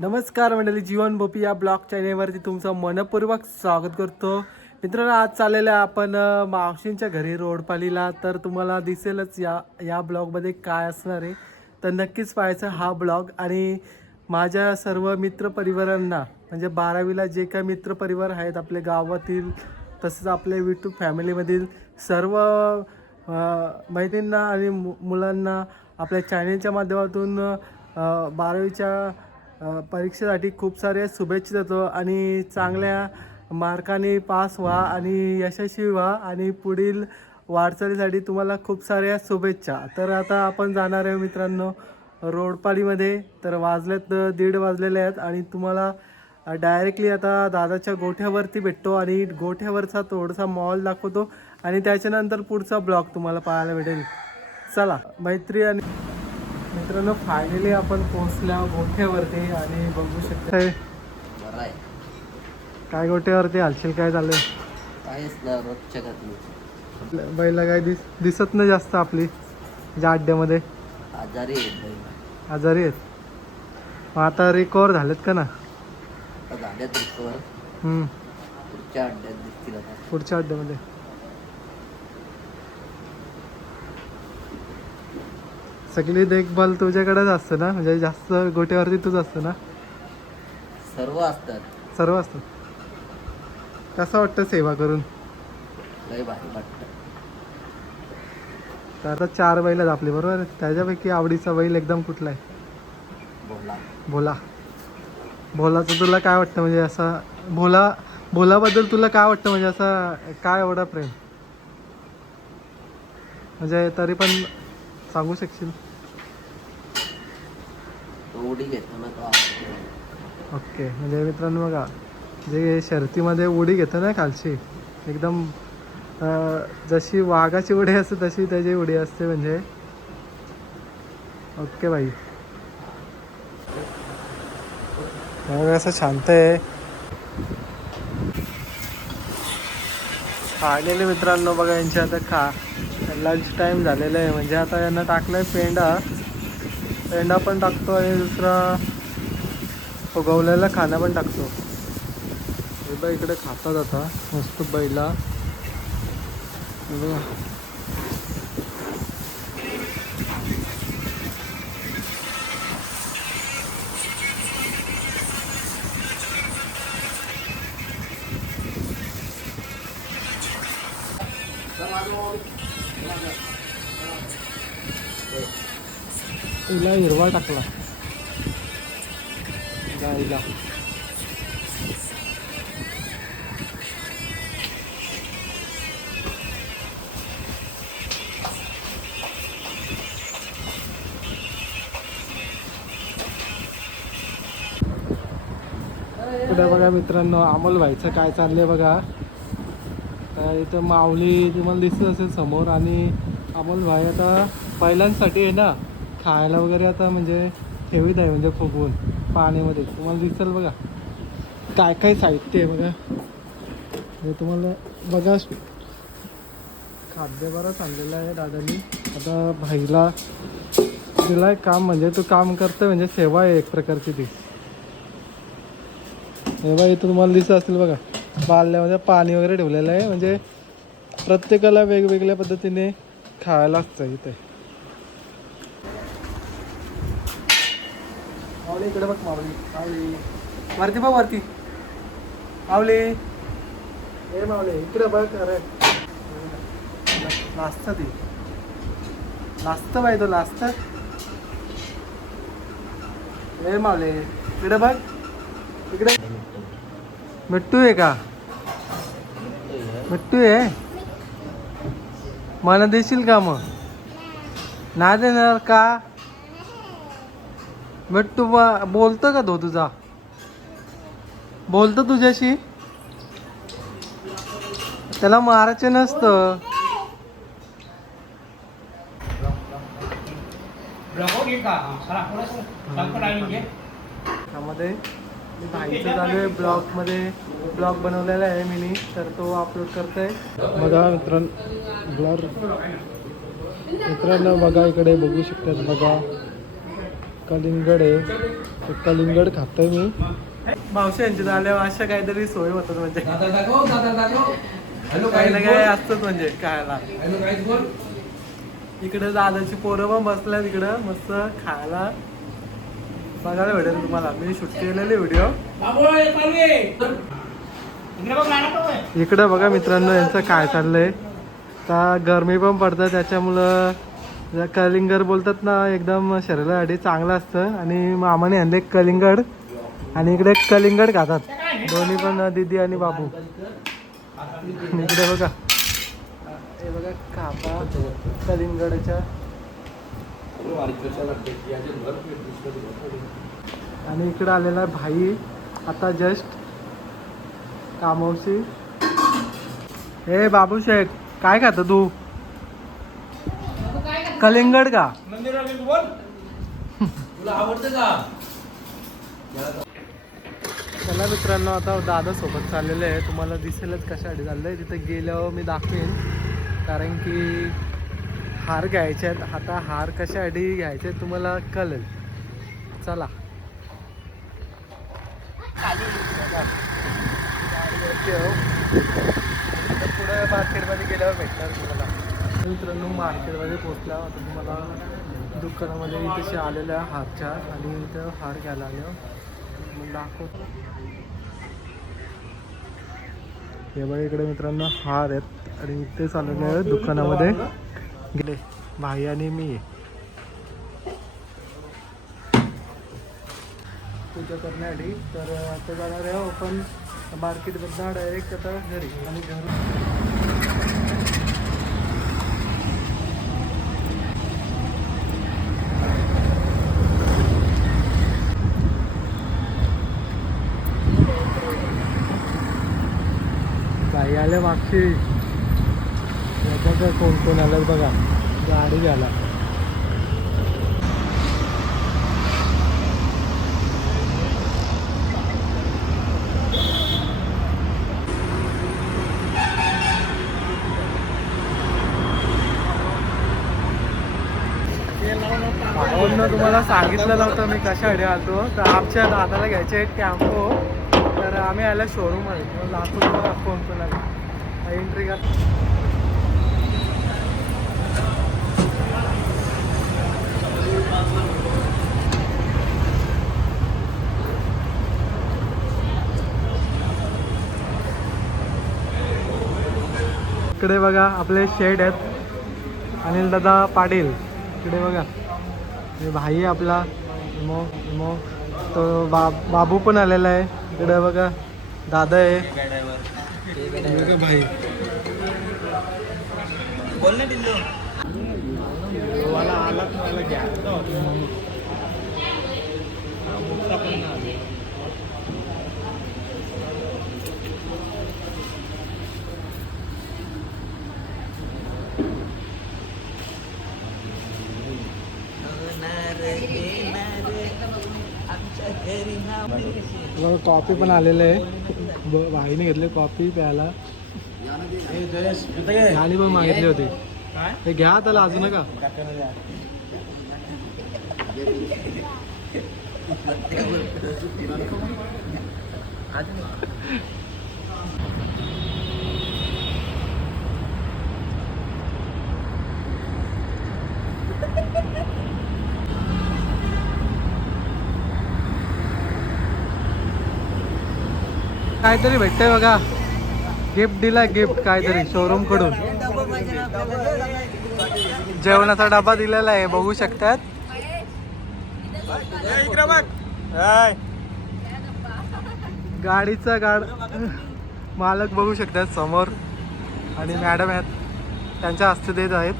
नमस्कार मंडळी, जीवन भोपी या ब्लॉग चॅनेलवरती तुमचं मनपूर्वक स्वागत करतो. मित्रांनो, आज चाललेलं आहे आपण मावशींच्या घरी रोडपालीला. तर तुम्हाला दिसेलच या ब्लॉगमध्ये काय असणार आहे, तर नक्कीच पाहायचं हा ब्लॉग. आणि माझ्या सर्व मित्रपरिवारांना म्हणजे 12वीला जे काही मित्रपरिवार आहेत आपल्या गावातील, तसंच आपल्या यूट्यूब फॅमिलीमधील सर्व मैत्रिणींना आणि मुलांना आपल्या चॅनेलच्या माध्यमातून 12वीच्या परीक्षेसाठी खूप सारे शुभेच्छा देतो. आणि चांगल्या मार्काने पास व्हा आणि यशस्वी व्हा आणि पुढील वाटचालीसाठी तुम्हाला खूप साऱ्या शुभेच्छा. तर आता आपण जाणार आहे मित्रांनो रोडपालीमध्ये. तर वाजलेत 1:30 वाजलेले आहेत आणि तुम्हाला डायरेक्टली आता दादाच्या गोठ्यावरती भेटतो आणि गोठ्यावरचा थोडासा मॉल दाखवतो आणि त्याच्यानंतर पुढचा ब्लॉग तुम्हाला पाहायला भेटेल. चला मैत्री. आणि मित्रांनो, फायनली आपण पोहोचल्या गोठ्यावरती आणि बघू शकता काय गोठ्यावरती हालशील काय झालंय. बैला काय दिसत नाही जास्त आपली ज्या अड्ड्यामध्ये आजारी आहेत. मग आता रिकवर झालेत का ना? झाल्यात रिकवर. पुढच्या अड्ड्यात दिसतील आता. पुढच्या अड्ड्यामध्ये सगळी देखभाल तुझ्याकडेच असतं ना? म्हणजे जास्त गोठ्यावरती तूच असतं ना? सर्व असतात. कसं वाटतं सेवा करून? लय भारी वाटतं. तर आता 4 बैल आहेत आपली, बरोबर? त्याच्यापैकी आवडीचा बैल एकदम कुठला आहे? भोलाचं तुला काय वाटतं? म्हणजे असं भोलाबद्दल तुला काय वाटतं? म्हणजे असं काय एवढा प्रेम? म्हणजे तरी पण सांगू शकशील? उडी घेतो ना तो. ओके. म्हणजे मित्रांनो बघा, जे शर्तीमध्ये उडी घेतो ना खालची, एकदम जशी वाघाची उडी असते तशी त्याची उडी असते. म्हणजे ओके भाई. असं शांत आहे. फायनली मित्रांनो बघा, यांची आता लंच टाईम झालेलं आहे. म्हणजे आता यांना टाकलं आहे पेंडा पण टाकतो आणि दुसरा उगवलेला खाना पण टाकतो. हे इकडे खातात आता मस्त बैला. तिला हिरवा टाकला गाईला. पुढे बघा मित्रांनो, अमोल भाईचं काय चाललंय बघा. तर इथं माऊली तुम्हाला दिसत असेल समोर. आणि अमोल भाई आता बैलांसाठी आहे ना खायला वगैरे आता म्हणजे ठेवीत आहे, म्हणजे फुगवून पाण्यामध्ये. तुम्हाला दिसेल बघा काय काय साहित्य आहे बघा. हे तुम्हाला बघा खाद्य बरंच आणलेलं आहे दादानी. आता भाईला दिला एक काम, म्हणजे तो काम करतोय, म्हणजे सेवा आहे एक प्रकारची ती. हे बघा इथं तुम्हाला दिसत असेल बघा, बालल्यामध्ये पाणी वगैरे ठेवलेलं आहे. म्हणजे प्रत्येकाला वेगवेगळ्या पद्धतीने खायला असतं इथे. माऊली इकडे बघ. माऊली वरती बघ, वरती माऊली. हे माऊली इकडे बघ. अरे लाजतं ती, लाजतं बाई, तो लाजतं. हे माऊली इकडे बघ. इकडे मिट्टू आहे का? मिट्टू आहे. मला देशील का? मग नाही देणार का? मिट्टू बोलतो का? तो तुझा बोलतो तुझ्याशी? त्याला मारायचं नसतं. त्यामध्ये भाईचं चालू आहे ब्लॉग बनवलेला आहे मिनी, तर तो अपलोड करतोय. बघा मित्रांनो बघा इकडे बघू शकतात बघा, कलिंगड आहे, कलिंगड खातोय मी. मावशी यांची झाल्यावर अशा काहीतरी सोय होतात म्हणजे काही ना काही असतंच म्हणजे खायला. इकडे दादाची पोरं पण बसल्यात इकडं मस्त खायला बघायला भेटेल तुम्हाला. मी शूट केलेले व्हिडिओ इकडं बघा मित्रांनो यांचं काय चाललंय. का गरमी पण पडतं त्याच्यामुळं कलिंगड बोलतात ना एकदम शरीरासाठी चांगलं असतं. आणि मामाने आणले कलिंगड आणि इकडे कलिंगड खातात दोन्ही पण दीदी आणि बाबू. इकडे बघा हे बघा कापा कलिंगडच्या आणि इकडे आलेला भाई आता जस्ट कामवशी. हे बाबू शेठ काय खातो तू? कलिंगड का? तुला आवडतं का? चला मित्रांनो आता दादा सोबत चाललेलं आहे. तुम्हाला दिसेलच कशासाठी चाललं आहे. तिथं गेल्यावर मी दाखवेन कारण की हार घ्यायचे आहेत. आता हार कशासाठी घ्यायचे तुम्हाला कळेल. चला पुढे मार्केटमध्ये गेल्यावर भेटणार तुम्हाला. मित्रांनो मार्केटमध्ये पोहोचल्यावर आता तुम्हाला दुकानामध्ये तसे आलेल्या हारच्या आणि इथं हार घ्यायला आलं मग दाखवतो. हे बघा इकडे मित्रांनो हार आहेत आणि इथे चाललेले आहेत दुकानामध्ये गेले भाई आणि मी पूजा करण्यासाठी. तर आता जाणार आहे आपण मार्केटमधनं डायरेक्ट आता घरी आणि घरी भाई आले मागची. बघा कोण कोण आलं बघा गाडी घ्यायला. तुम्हाला सांगितलं नव्हतं मी कशासाठी आलतो. तर आमच्या दादाला घ्यायचे टॅम्पो. तर आम्ही आला शोरूम आहे दाखवतो तुम्हाला फोन कोण आला एंट्री का. इकडे बघा आपले शेड आहेत अनिल दादा पाटील. इकडे बघा हे भाई आपला मग तो बाबू पण आलेला आहे. इकडे बघा दादा आहे बघा भाई. कॉफी पण आलेलं आहे. भाईने घेतले कॉफी प्यायला आणि पण मागितली होती. ते घ्या त्याला अजून का काहीतरी भेटतंय बघा. गिफ्ट दिला गिफ्ट काहीतरी शोरूम कडून. जेवणाचा डबा दिलेला आहे बघू शकतात. गाडीचा मालक बघू शकतात समोर आणि मॅडम आहेत त्यांच्या हस्ते देत आहेत.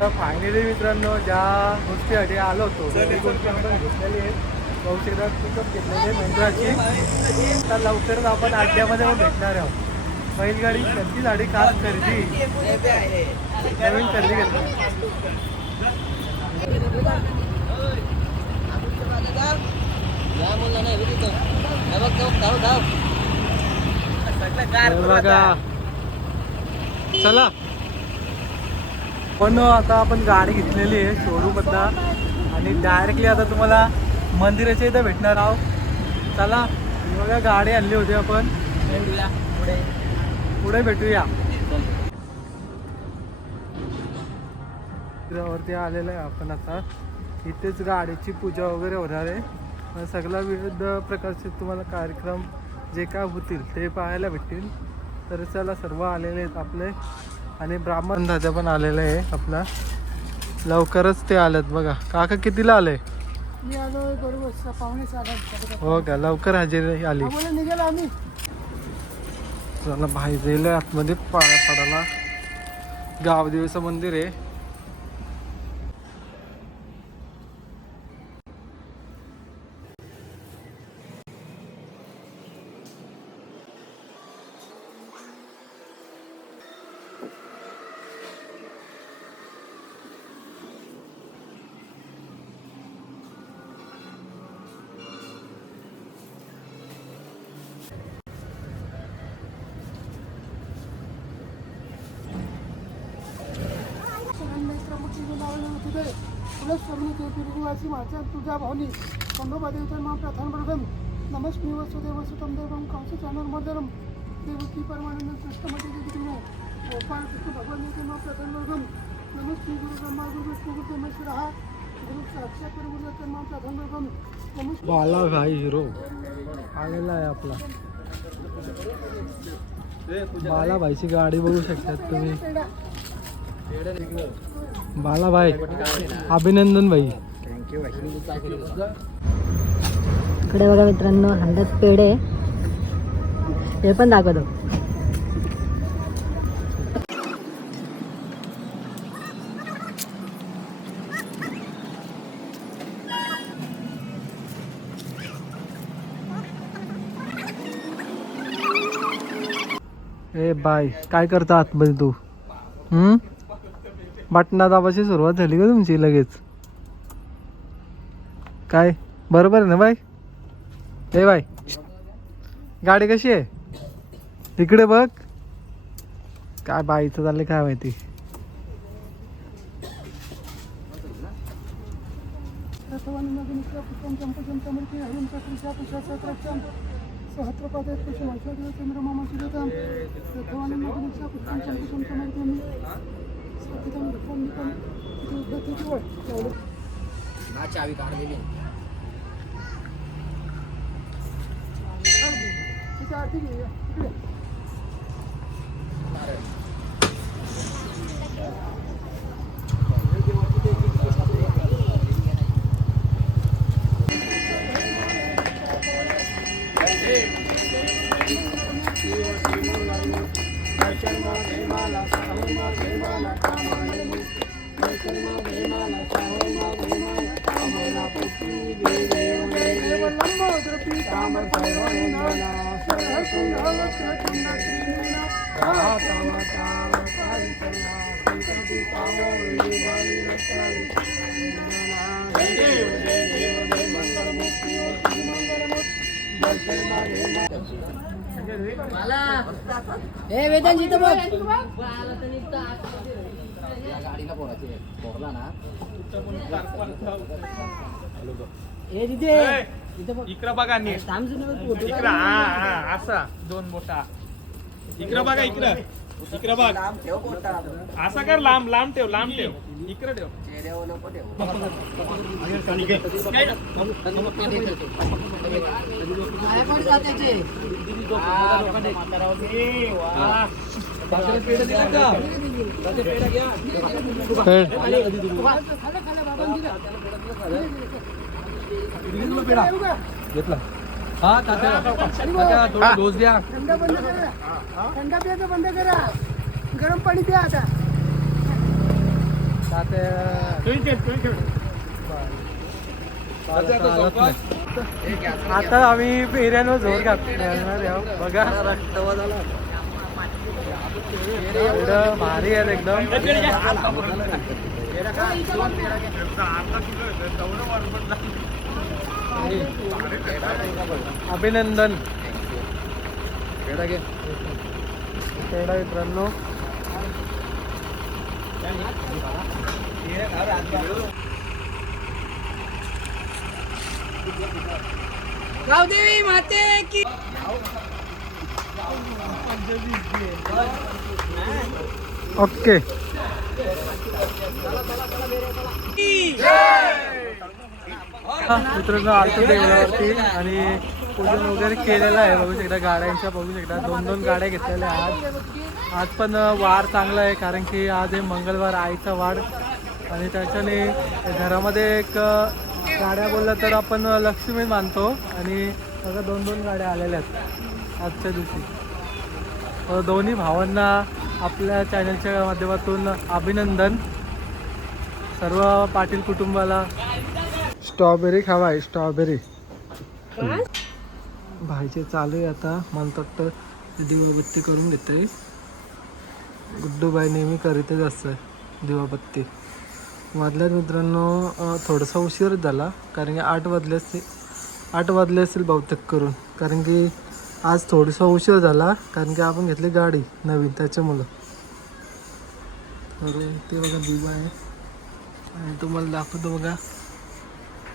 तर फायनली मित्रांनो ज्या गोष्टीसाठी आलो होतो ती गोष्टी आपण घेतलेली आहे. बघू शकतात पिकअप घेतलेली आहे महिंद्राची. तर लवकरच आपण अड्ड्यामध्ये पण भेटणार आहोत. बैलगाडी खरेदीसाठी खास खरेदी नवीन खरेदी घेतली. बघा चला पण आता आपण गाडी घेतलेली आहे शोरूम मधला आणि डायरेक्टली आता तुम्हाला मंदिराच्या इथं भेटणार आहोत. चला बघा गाडी आणली होती आपण, पुढे भेटूया. वरती आलेलं आहे आपण आता. इथेच गाडीची पूजा वगैरे होणार आहे. सगळ्या विविध प्रकारचे तुम्हाला कार्यक्रम जे काय होतील ते पाहायला भेटतील. तर चला सर्व आलेले आहेत आपले आणि ब्राह्मण दादा पण आलेले आहे आपला. लवकरच ते आलेत बघा. काका कितीला आले? मी आलो बरोबर 5:45. हो का, लवकर हजेरी आली. निघालो आम्ही. चला भाई जाईल आतमध्ये पाया पडायला. गावदेवीचं मंदिर आहे. निवासी माझ्या तुझ्या भावनी खंडोबादेवच्या नाव प्रधान वर्गम नमस्मी वसुदेव सुतम देवम कंस चानूरमर्दनम देवकी परमानंद कृष्णमती देवी गोपाल कृष्ण भगवान के नाव प्रधान वर्गम नमस्मी गुरु ब्रह्मा गुरु विष्णु गुरु महेश्वर गुरु साक्षात गुरुदेवच्या नाव प्रधान वर्गम नमस्कार. बाला भाई हिरो आलेला आहे आपला. बालाभाईची गाडी बघू शकतात तुम्ही. बालाभाई अभिनंदन भाई. इकडे बघा मित्रांनो, हातात पेढे हे पण दाखवतो. ए बाय, काय करता आतमध्ये तू? बटना दाबाची सुरुवात झाली का तुमची लगेच? काय बरोबर आहे ना बाय? ए बाय, गाडी कशी आहे? तिकडे बघ. काय बाईचं झालं काय माहिती. सहस्रपादे पुष्पमाशा चंद्रमामाचिरताम सत्वानं नगुनिक्षा पुष्पं चंपकं समर्पयामि सतितं दुःखं निकं उद्धतीची वळ एवढं ना चावी काढलेली. तिच्या आरती घे इकडे. गाडीला पोराची पोरला ना. इकडं बघा नीट. इकडं असा 2 बोटा. इकडं बघा, इकडं बघ. लांब ठेव पोटा. असा कर, लांब लांब ठेव, लांब ठेव. इकडं ठेव. चेहऱ्यावर नको ठेव. घेतला. हा तात्या डोस द्या. थंड बंद करा. थंड प्यायचं बंद करा. गरम पाणी प्या आता. आता आम्ही फेऱ्यानं जोर घालणार आहोत बघा. एवढं भारी आहे एकदम. अभिनंदन. पेढा मित्रांनो. गावदेवी माते की ओके. मित्रांनो आलतो देवळावरती आणि पूजन वगैरे केलेलं आहे. बघू शकता गाड्यांच्या, बघू शकता 2-2 गाड्या घेतलेल्या आज पण वार चांगला आहे कारण की आज आहे मंगळवार, आईचा वाढ. आणि त्याच्याने घरामध्ये एक गाड्या बोललं तर आपण लक्ष्मी मानतो आणि सगळं 2-2 गाड्या आलेल्या आहेत आजच्या दिवशी. दोन्ही भावांना आपल्या चॅनलच्या माध्यमातून अभिनंदन. सर्व पाटील कुटुंबाला. स्ट्रॉबेरी खावा आहे, स्ट्रॉबेरी. भाईचे चालू आहे आता. मला वाटतं दिवाबत्ती करून घेते. गुड्डूबाई नेहमी करीतच असतं दिवाबत्ती. वाजल्यात मित्रांनो थोडासा उशीरच झाला कारण की 8 वाजले असतील बहुतेक करून. कारण की आज थोडासा उशीर झाला कारण की आपण घेतली गाडी नवीन त्याच्यामुळं. तर ते बघा दिवा आहे आणि तुम्हाला दाखवतो बघा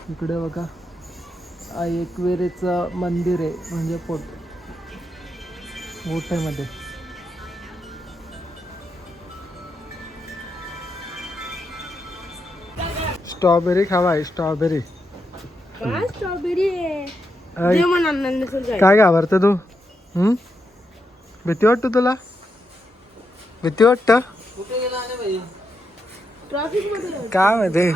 इकडे बघा एकविरेचं मंदिर आहे म्हणजे गोठ्यामध्ये. स्ट्रॉबेरी खावा आहे, स्ट्रॉबेरी. स्ट्रॉबेरी काय घाबरतं तू? भीती वाटतं तुला? भीती वाटतं काय माहिती.